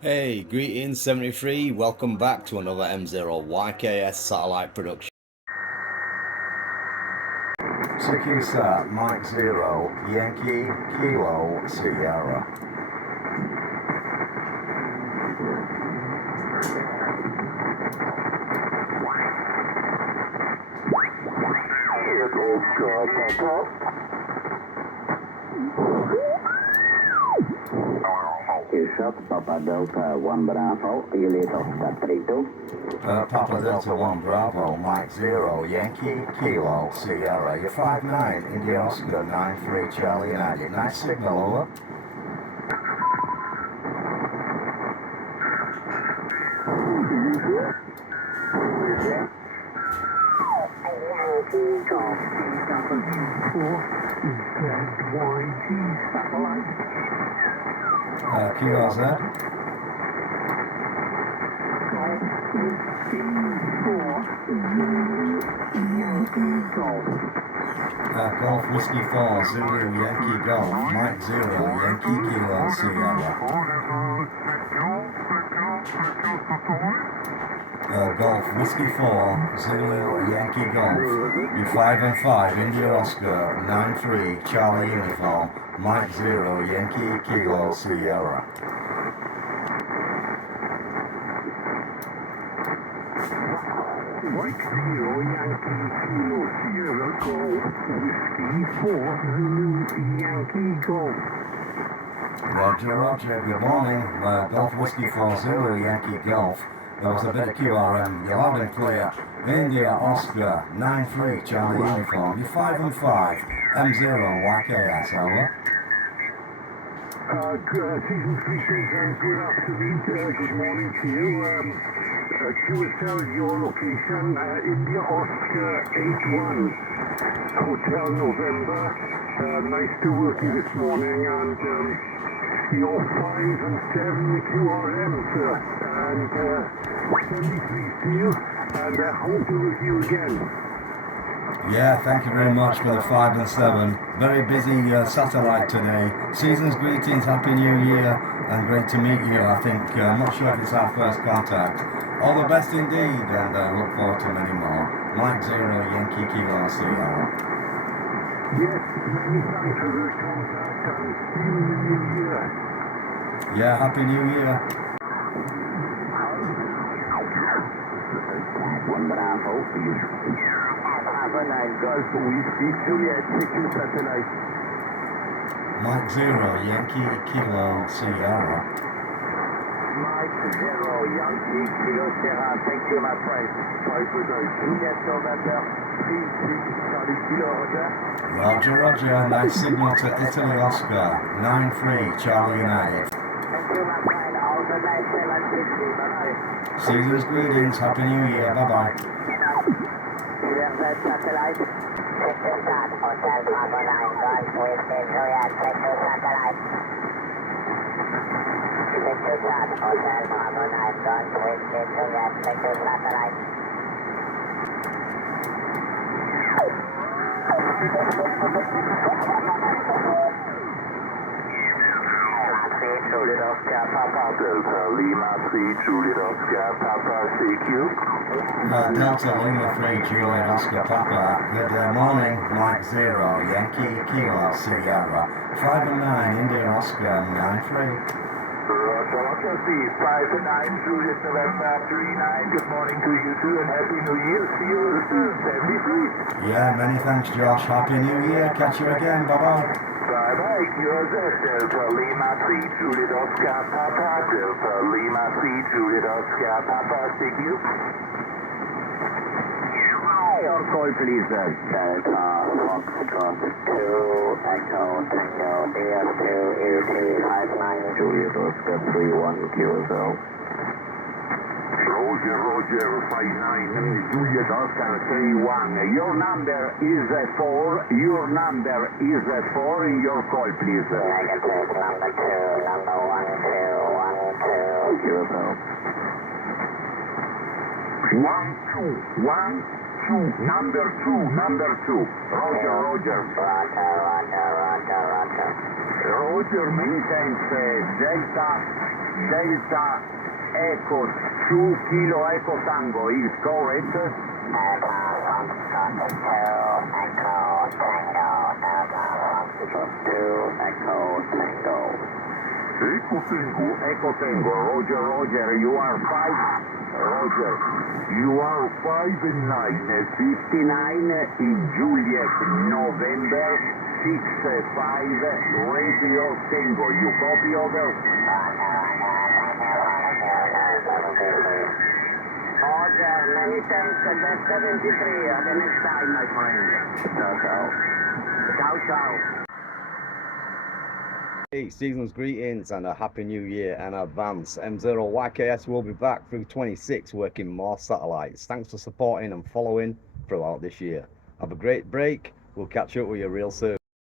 Hey, greetings 73. Welcome back to another M0YKS satellite production. CQSat Mike 0 Yankee Kilo Sierra. Shot Papa Delta 1 Bravo, jullie Oscar 32. Papa Delta 1 Bravo Mike 0 Yankee Kilo Sierra. You're 5'9", India Oscar 93 Charlie United. Nice signal, over. QRZ. Golf Whiskey 4 Zulu Yankee Golf Mike 0 Yankee Kilo Sierra. Golf Whiskey 4 Zulu Yankee Golf. You're 5 and 5 India Oscar 93 Charlie Uniform Mike 0 Yankee Kilo Sierra. Mike 0 Yankee Kilo Sierra Golf Whiskey 4 Zulu Yankee Golf. Roger, good morning. Golf Whiskey 4 Zulu Yankee Golf. There was a bit of QRM. You're loud and clear. India Oscar 93 Charlie Uniform. You're 5 and 5. M0 YKS, over. Season 3 says good afternoon, good morning to you. QSL, your location, India Oscar 81, Hotel November. Nice to work you this morning, and your 5 and 7 QRM, sir, and 73 to you, and hope to with you again. Yeah, thank you very much for the 5 and 7. Very busy satellite today. Season's greetings, Happy New Year, and great to meet you. I think, I'm not sure if it's our first contact. All the best indeed, and look forward to many more. Mike 0 Yankee Kilo Sierra. Yes, many thanks for the contact, and see you in the new year. Yeah, Happy New Year. 1 Bravo, Papa 9 Golf Whiskey Juliet, CQ Satellite. Mike 0 Yankee Kilo Sierra. Mike 0 Yankee Kilo Sierra, thank you my friend. 5 Juliet November, 3 Charlie Kilo Roger. Roger, nice signal to Italy Oscar 93 Charlie United. Thank you my friend, all the night 760, bye-bye. Season's greetings, Happy New Year, bye-bye. QSL Satellite. CQSat Hotel Bravo 9 Golf Whiskey Juliet, CQ Satellite. CQSat Hotel Bravo 9 Golf Whiskey Juliet, CQ Satellite. Juliet Oscar Papa Delta Lima 3 Juliet Oscar Papa CQ. Delta Lima 3 Juliet Oscar Papa. Good morning, Mike 0 Yankee Kilo Sierra. 5 and 9 India Oscar 93. Roger, 5 and 9 Juliet November 39. Good morning to you too, and Happy New Year. See you soon, 73. Yeah, many thanks, Josh. Happy New Year. Catch you again. Bye-bye. Bye-bye, QSL Delta Lima 3 Juliet Oscar Papa Delta Lima 3 Juliet Oscar Papa CQ. Your call please. Delta Foxtrot 2 Echo Tango DS2 ET 59 Juliet Oscar 31 QSL. Roger, 59 Juliet Oscar 31. Your number is 4. Your number is 4 in your call, please. Negative number 2, number 1212. QSL. 1 2 number 2. Roger. Roger. Roger, many thanks, Delta Delta Echo 2 Kilo Echo Tango is correct. Echo Tango, Roger, Roger, you are 5. Roger, you are 5 and 9, 59 in Juliet, November 6-5, Radio Tango, you copy over? Roger, many thanks, that's 73, at the next time, my friend. Ciao, ciao. Ciao, ciao. Hey, season's greetings and a happy new year in advance. M0YKS will be back through 26 working more satellites. Thanks for supporting and following throughout this year. Have a great break. We'll catch up with you real soon.